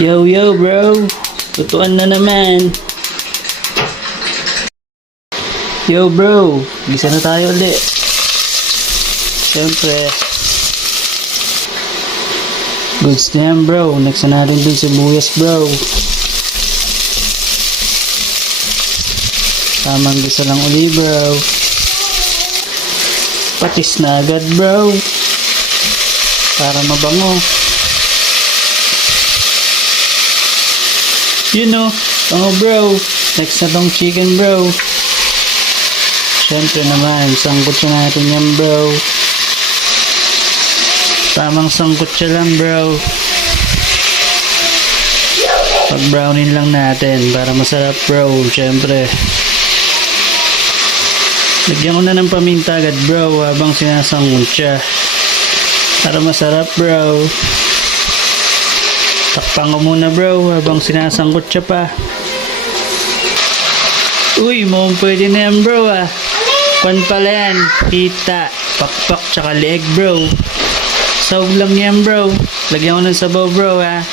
Yo, yo, bro. Tutuan na naman. Yo, bro. Gisa na tayo ulit. Siyempre. Goods na yan, bro. Next na natin dun sibuyas, bro. Tamang gisa lang uli, bro. Patis na agad, bro. Para mabango. You know, bango, bro. Next na tong chicken, bro. Siyempre naman, sangkot siya natin yan, bro. Tamang sangkot siya lang, bro. Pag-brownin lang natin para masarap, bro. Siyempre. Lagyan ko na ng paminta agad, bro, habang sinasangkot siya. Para masarap, bro. Takpan ko muna, bro, habang sinasangkot siya pa. Uy, mukhang pwede na yan, bro, ah. Kwan pala yan. Hita, pakpak, tsaka leeg, bro. Sawag lang yan, bro. Lagyan ko ng sabaw, bro, ah.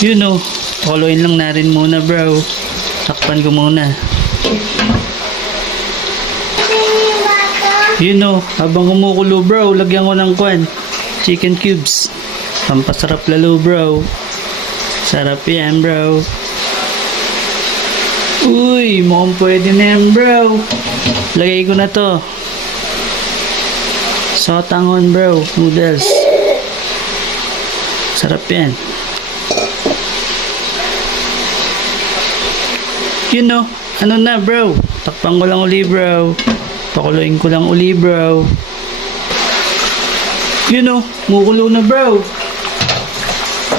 You know, pakuluin lang natin muna, bro. Takpan ko muna. You know, habang kumukulo, bro, lagyan ko ng kwan. Chicken cubes. Pampasarap lalo, bro. Sarap yan, bro. Uy, mukhang pwede na yan, bro. Lagay ko na to. Sotanghon, bro. Noodles. Sarap yan. You know, ano na, bro? Takpan ko lang uli, bro. Pakuluin ko lang uli, bro. You know, mukulo na, bro.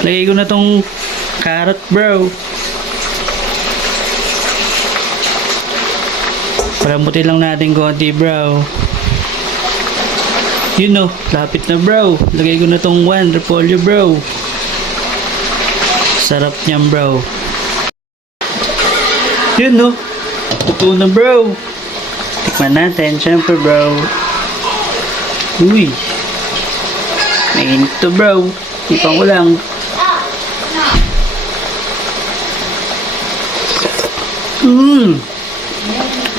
Lagay ko na tong carrot, bro. Palambutin lang natin konti, bro. You know, lapit na, bro. Lagay ko na tong repolyo, bro. Sarap niyan, bro. You know, tuto na, bro. Tikman natin, syempre, bro. Uy. Mainit to, bro. Tipan ko lang.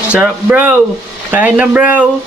Sarap, bro. Kain na, bro.